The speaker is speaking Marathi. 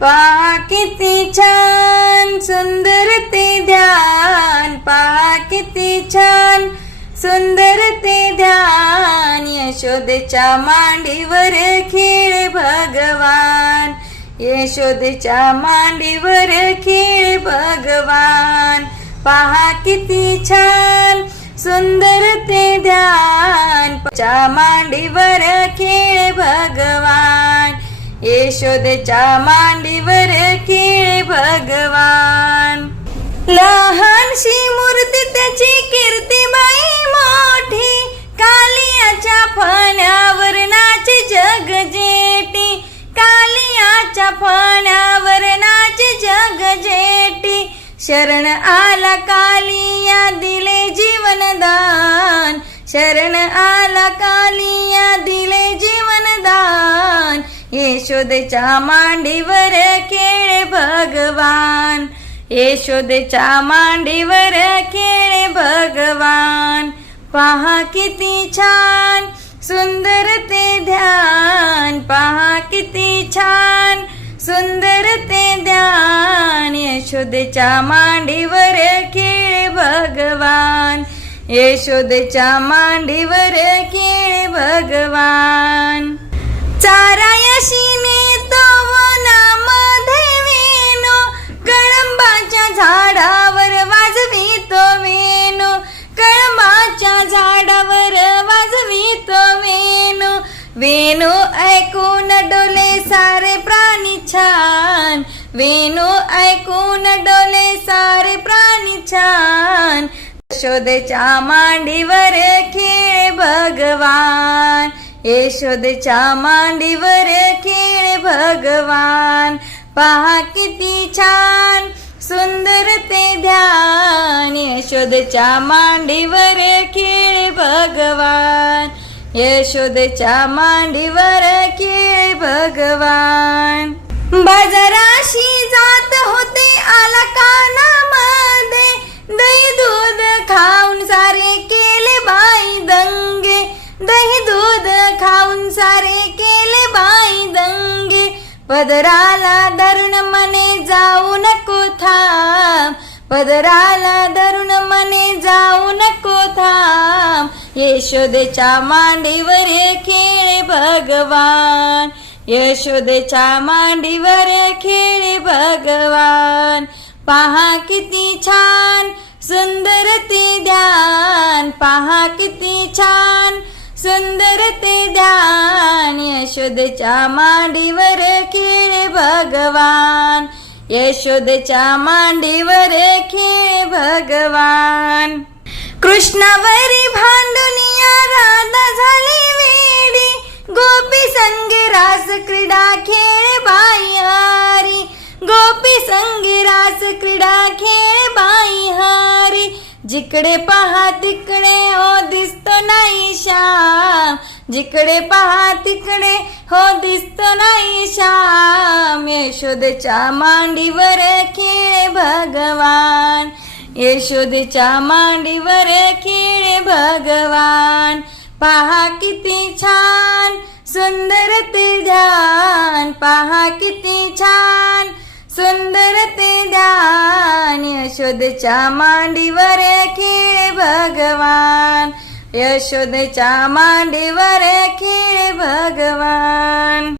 पहा किती छान सुंदर ते ध्यान. पहा किती छान सुंदर ते ध्यान. यशोदेच्या मांडीवर खेळ भगवान. यशोदेच्या मांडीवर खेळ भगवान. पहा किती छान सुंदर ते ध्यान. च्या मांडीवर खेळ भगवान. यशोदेच्या मांडीवर खेळ भगवान. लहानशी मूर्ती त्याची कीर्तीबाई मोठी. कालियाच्या फण्यावर नाचे जग जेटी. कालियाच्या फण्यावर नाचे जग जेटी. शरण आला कालिया दिले जीवनदान. शरण आला का यशोदेच्या मांडीवर खेळ भगवान. यशोदेच्या मांडीवर खेळ भगवान. पहा किती छान सुंदर ते ध्यान. पहा किती छान सुंदर ते ध्यान. यशोदेच्या मांडीवर खेळ भगवान. यशोदेच्या मांडीवर खेळ भगवान. चार ऐकून डोले सारे प्राणी छान. वेणू ऐकून डोले सारे प्राणी छान. यशोदेच्या मांडीवर खेळ भगवान. यशोदेच्या मांडीवर खेळ भगवान. पहा किती छान सुंदर ते ध्यान. यशोदेच्या मांडीवर खेळ भगवान. यशोदेच्या मांडीवर खेळ भगवान. बाजाराशी जात होते आला कानामध्ये दही दूध खाऊन सारे केले बाई दंगे. दही दूध खाऊन सारे केले बाई दंगे. पदराला धरून मने जाऊ नको थांब. पदराला धरुण मने जाऊ नको थांब. यशोदेच्या मांडीवर खेळ भगवान. यशोदेच्या मांडीवर खेळ भगवान. पहा किती छान सुंदर ते ध्यान. पहा किती छान सुंदर ते ध्यान. यशोदेच्या मांडीवर खेळ भगवान. यशोदेच्या मांडीवर खेळ भगवान. कृष्णावरी भांडुनिया राधा झाली. गोपी संगे रास क्रीडा खेळ बाई हारी. गोपी संगे रास क्रीडा खेळ बाई हारी. जिकडे पहा तिकडे हो दिसतो नाही श्याम. जिकडे पहा तिकडे हो दिसतो नाही श्याम. यशोदेच्या मांडीवर खेळ भगवान. यशोदेच्या मांडीवर खेळ भगवान. पहा किती छान सुंदर ते ध्यान. पहा किती छान सुंदर ते ध्यान. यशोदच्या मांडीवर खेळ भगवान. यशोदच्या मांडीवर खेळ भगवान.